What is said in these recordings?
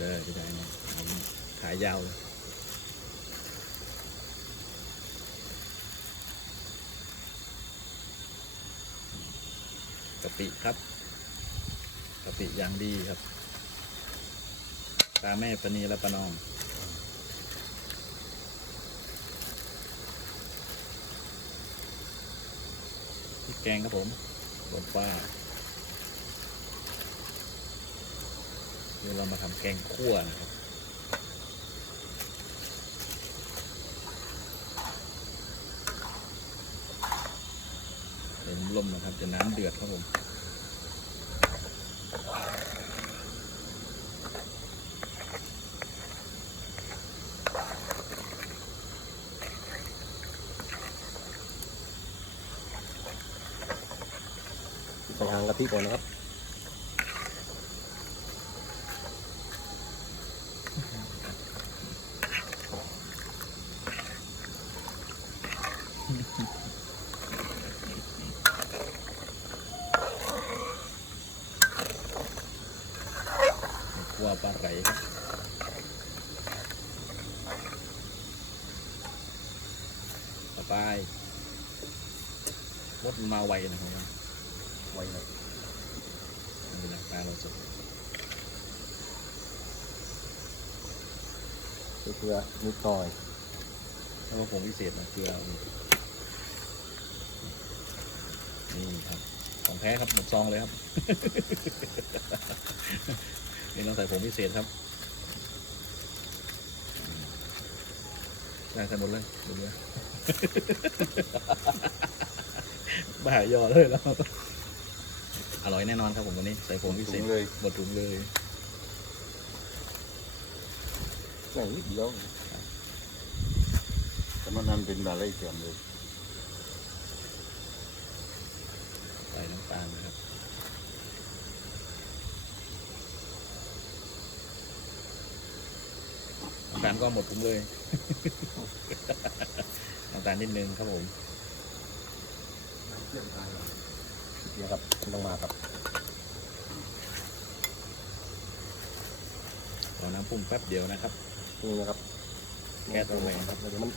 เลยพี่ชายนะเอาขายยาวกะปิครับกะปิอย่างดีครับ ตาแม่ปณีและปนอมแกงครับผมบนฟ้า เดี๋ยวเรามาทำแกงคั่วนะครับเดี๋ยวลมนะครับจะน้ำเดือดครับผมใส่หางกะทิก่อนนะครับ คั่วปลาไหลครับต่อ ไปมดมันมาไวนะครับไวเลยมันเป็นราคาเราสดเกลือนิดหน่อยแล้วก็ผงพิเศษนะเกลือนี่ครับของแท้ครับหมดซองเลยครับ นี่เราใส่ผงพิเศษครับได้กันหมดเลยหมดเลย บ้ายอเลยแล้วอร่อยแน่นอนครับผมวันนี้ใส่ผงพิเศษถุงเลยหมดถุงเลยแม่งนิดเดียวแต่มันนั้นเป็นอะไรเกี่ยมเลยใส่น้ำตาลนะครับน้ำตาลก็หมดถุงเลยน้ำตาลนิดนึงครับผมเดี๋ยวครับต้องมาครับรอน้ำปรุงแป๊บเดียวนะครับนี่นะครับแก๊สเอาไว้นะคครัรับบเดี๋ยวมัน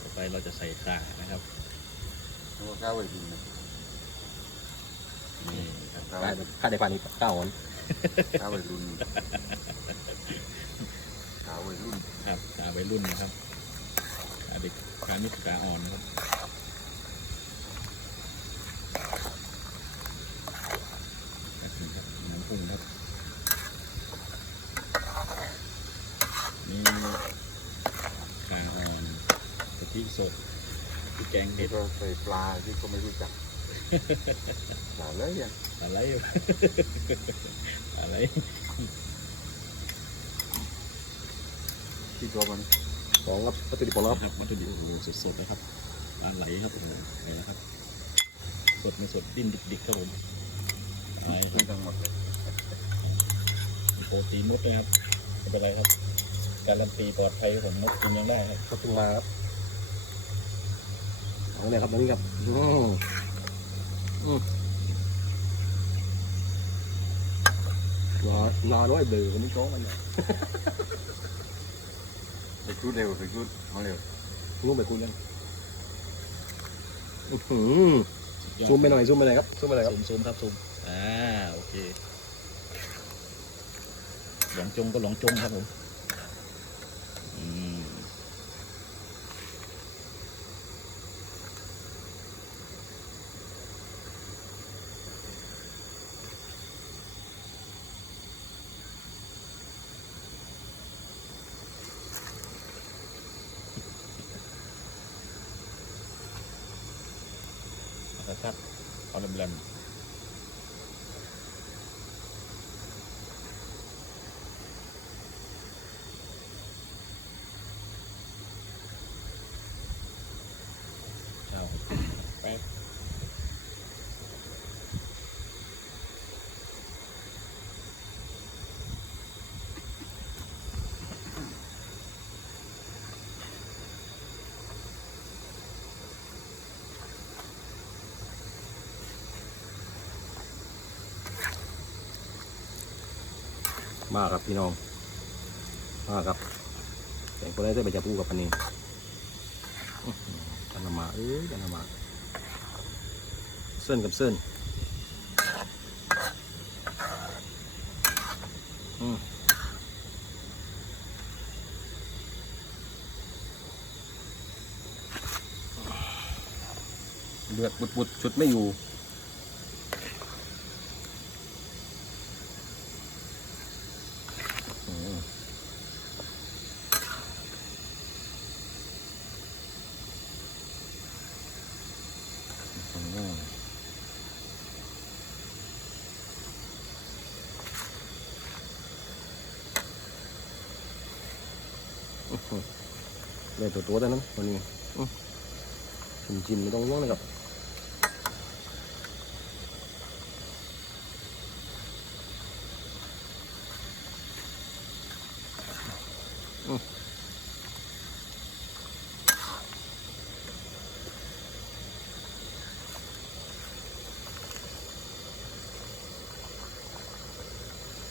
ต่อไปเราจะใส่ข่านะครับแล้วก็ข้าวไว้ดีนะนี่ครับข้าวได้ไว้ค่าได้ปานนี้เก้าหอน ข้าวไว้รุ่นข้าวไว้รุ่นครับขาวัยรุ่นนะครับขาเด็กขามิดขาอ่อนนะครับนี่ครับน้ำปรุงครับนี่ขาอ่อนกะทิสดพริกแกงที่เห็ดก็ใส่ปลาที่ก็ไม่รู้จักปลา อะไรอะอะไรอยู่อะไรที่ตัวมันสองครับวัตถุดิบของเราครับครับวัตถุดิบโอ้โหสดๆนะครับปลาไหลครับโอ้โหนี่นะครับ สดไม่สดดิ้นดิกๆครับผมไอ้ขึ้นทั้งหมดเลยโปรตีนมดนะครับไม่เป็นไรครับ การันตีปลอดภัยของนกกินยังได้ครับขอบคุณมาครับเอาเลยครับตรงนี้ครับ อืมอืมนอนนอนด้วยเบื่อคนนี้โก้มันเนี่ยไปชุดเร็วไปชุดเอาเร็วรู้ไปคุณยังอื้อหือซูมไปหน่อยซูมไปหน่อยครับซูมไปหน่อยครับ ซูมซูมครับซูมอ่า โอเค หลงจงก็หลงจงครับผม นะครับเอาแหลมๆเจ้าแป๊บ มากครับพี่น้องมากครับแต่งคนได้ได้ไปจะพูดกับปันนี้อันทมาเอ้ยจันทมาเส้นกับเส้นอืมเดือดปุดๆชุดไม่อยู่ อืมอืมอื้อหือ เลยตัวตัวแต่นั้นวันนี้ชิมชิมไม่ต้องย่องเลยครับ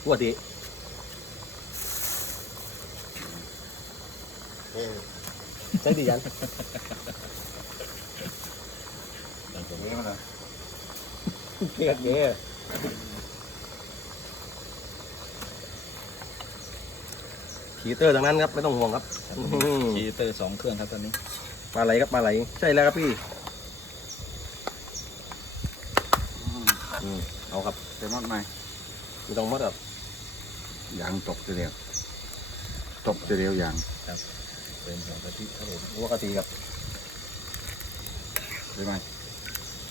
ปกติ ใช่ดียันครับผมนี่มันนะเกลียดเงี้ยขีเตอร์ทั้งนั้นครับไม่ต้องห่วงครับอื้อคีเตอร์สองเครื่องครับตอนนี้ปลาไหลครับปลาไหลใช่แล้วครับพี่อืมเอาครับเต็มรถไหมไม่ต้องมัดครับยางตกเร็วตกเร็วอย่าง เป็นสองกะทิครับผมหัวกะทิครับใช่ไหม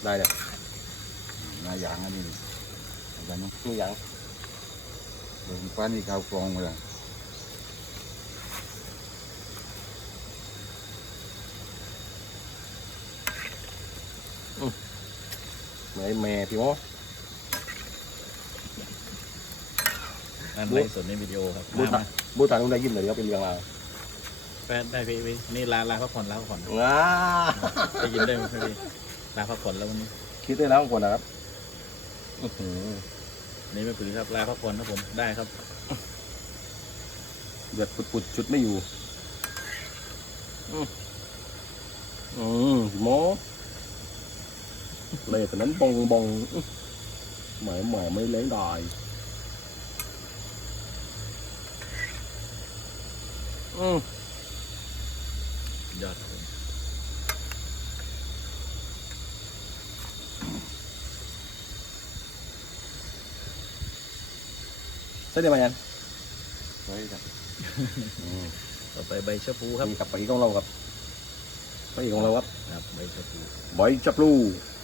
ได้เลยหนายางอันนี้อันนี้มีอย่างเดินฟ้านี่เขากรองเลยเหมือนแม่พี่โมอันบูไลฟ์สดในวิดีโอครับบูมาตามาบูตานุ่ได้ยินเลยเดี๋ยวเป็นเรื่องราวแฟน ได้พี่พี่นี่ลาลาพักผ่อนลาพักผ่อนว้าได้ยินได้ไหมพี่ลาพักผ่อนแล้ววันนี้ คิดได้แล้วของคนนะครับอื้อหือนี่ไม่ปือครับลาพักผ่อนครับผมได้ครับเดือดปุดๆชุดไม่อยู่ อืมอืมพี่โมเลยแต่นั้นบองบองอื้อหมายหมายไม่เล้งได้อืม ยอดครับผม ใช่ได้ไหมยันใช่ครับต่อไปใบชะพูครับมีกับไปของเราครับไปของเราครับ ครับใบชะพูบอยจับลู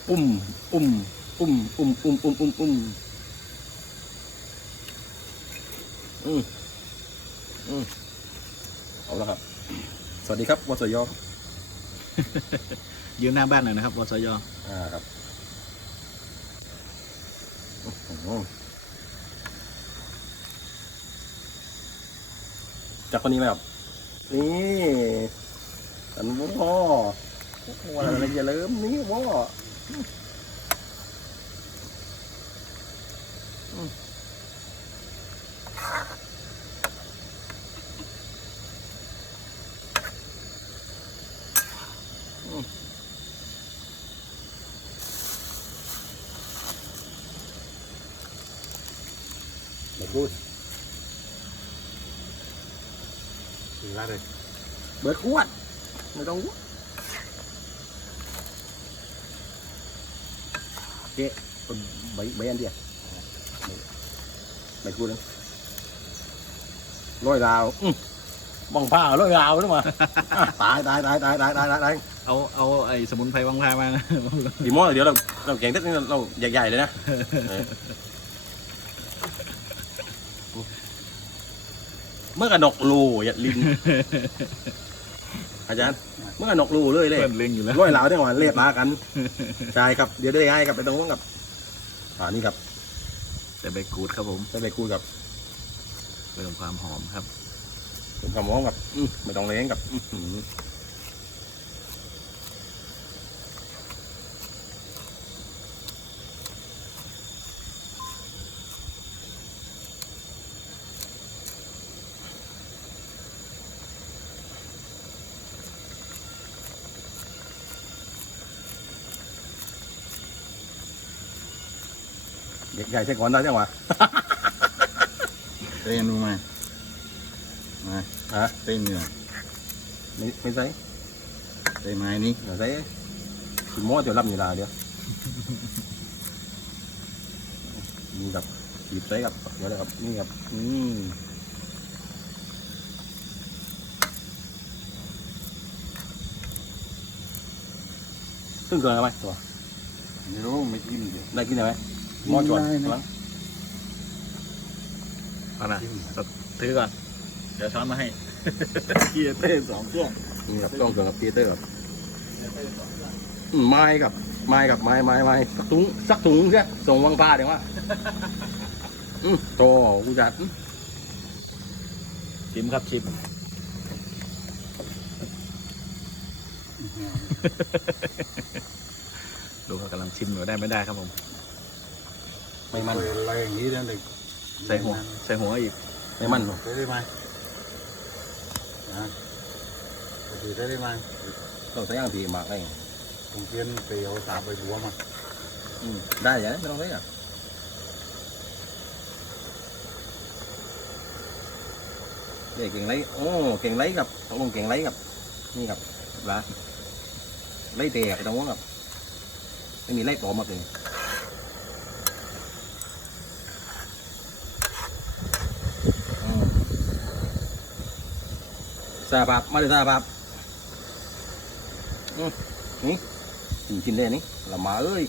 อุ้มอุ้มอุ้มอุ้มอุ้มอุ้มอุ้มอุ้มอืมอืมเอาละครับ สวัสดีครับวสยยืนหน้าบ้านหน่อยนะครับวสยอ่าครับอื้อหือ จากคนนี้ไหมครับ นี่อันว่อโอ้โหอะไรอย่าเลิมนี่ว่อแบบรูด ra đây. Bớt khuất. Nó đâu ok, bấy ờ, bấy ăn đi à? Mày cua đấy. Lôi rào ừ. bằng pha ở lôi rào đó mà. Tại tại tại tại tại tại tại เอาเอาไอ้สมุนไพรบางพามา ดีมอสเดี๋ยวเราเราแกงเสร็จนี่เราเราใหญ่ๆเลยนะ เออเมื่อกระดกรูอย่าลินอาจารย์เมื่อกระดกรูเลยเลยเพื่อนเล็งอยู่แล้วร้อยเหลาได้หวานเรียบร้ากันใช่ครับเดี๋ยวได้ให้ครับไปตรงนู้นกับอ่านี่ครับแต่ใบกรูดครับผมจะไปคุยกับเพิ่มความหอมครับผมคำม้องกับอื้อไม่ต้องเล้งกับ กใหญ่ใช่ก่อนได้จังหวะ เต้นดูมามาฮะ เต้นเนื้อไม่ไม่ใช่เต้นไม้นี้เดี๋ยวใส่ขี้โม้เดี๋ยวรับเวลาเดี๋ยวนี่กับจีบใส่กับเดี๋ยวนะครับนี่ครับอืมซึ่งเกินไหมตัวไม่รู้ไม่กินเดี๋ยวได้กินไหม หม้อจวนได้นะมั้งเอานะถือก่อน เดี๋ยวช้อนมาให้เกียร์เต้สองช่วงนี่ครับต้องเกินกับปีเตอร์ครับอืมไม้กับไม้กับไม้ไม้ไม้สักถุงสักถุงใช่ส่งวังปลาเดี๋ยวว่าอืมโตกูจัดอืมชิมครับชิมดูเขากำลังชิมอยู่ได้ไม่ได้ครับผม ไม่มันอะไรอย่างนี้นั่นเลยใส่หัวใส่หัวอีกไม่มันหรอกใส่ได้ไหมนะใส่ได้ไหมต้องใส่ย่างผีหมากได้ผมเพี้ยนไปเอาสาบใบบัวมาอืมได้ยังไม่ต้องใส่อะเด็กเก่งไรโอ้เก่งไรกับตกลงเก่งไรกับ นี่ครับละไรเตะตรงนู้นกับไม่มีไรปลอมมาเลย ซาบับมาเลยซาบับอืมนี่กินกินได้นี่ละหมาเอ้ย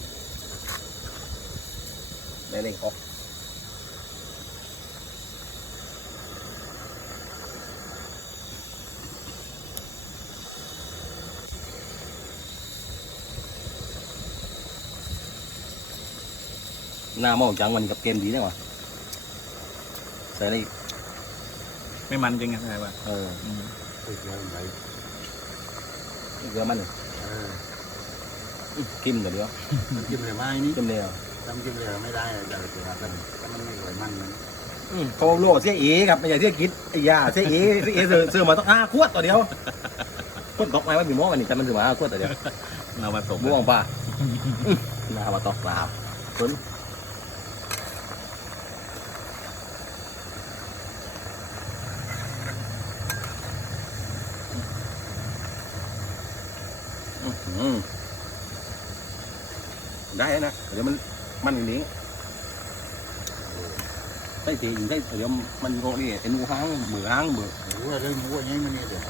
ได้เลยออกหน้ามองจังวันกับเกมดีนะวะใส่อะไรอีกไม่มันจริงไงใช่ป่ะเอออืมใส่ เกลือลงไปเกลือมันเอออื้อกิมเดี๋ยวเดี๋ยวมันกินเลยไหมนี่กิมเดียวทำกินเลยไม่ได้แต่เกลือแต่ถ้ามันไม่ไหวมันมันอืมเขาโลกเสียเอครับไม่ใช่เสียกิดไอ้ยาเสียเอเสียเอเสือเสือมาต้องห้าขวดต่อเดียวขวดตกไหมว่ามีหม้อกันนี่แต่มันถือมาห้าขวดต่อเดียวเรามาตกม่วงป่ะอื้อน่ามาตอกปลาบคนอื้อหือ ได้นะเดี๋ยวมันมันอย่างนี้ใช่เจีใช่เดี๋ยวมันก็นี่เป็นงูห้างเบือห้างเบือโอ้ยเรื่องมัวยังมันนี่เดี๋ยว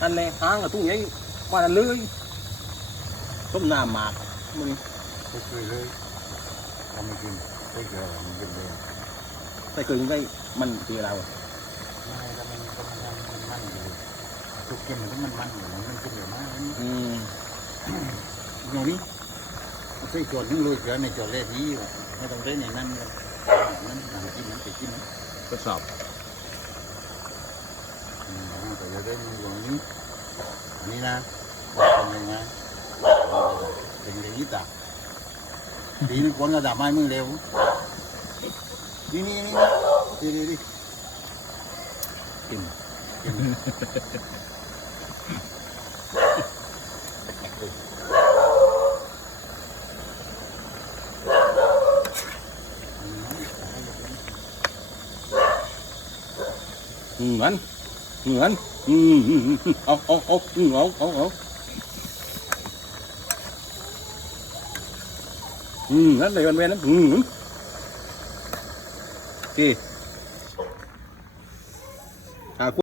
นั่นแหละห้างกับตุ้งยัยมานั่นเลยต้มน้ำหมากมันไม่เคยเลยทำไม่กินใส่เกลือมันกินเลยใส่เกลือยังได้มันคืออะไรวะ ไม่แล้วมันก็มันมันมันอยู่ ทุกเกมมันมันมันอยู่มันกินเดี๋ยวมาอืมอย่างนี้ใส่จอดนึงเลยเกลือในจอดแรกนี้ไม่ต้องเล่นอย่างนั้นนั้นหนังกินนั้นไปกินทดสอบแต่จะได้มันอย่างนี้นี่นะเป็นยังไงเป็นอย่างนี้ตาปีนึงคนก็ด่าไม้มือเร็วนี่นี่นี่ดีดีดีกินกิน เหมือนเหมือนอืมเอาเอาเอาเอาเอาเอาอืมนั่นเลยวันเว้นนั้นอืมดี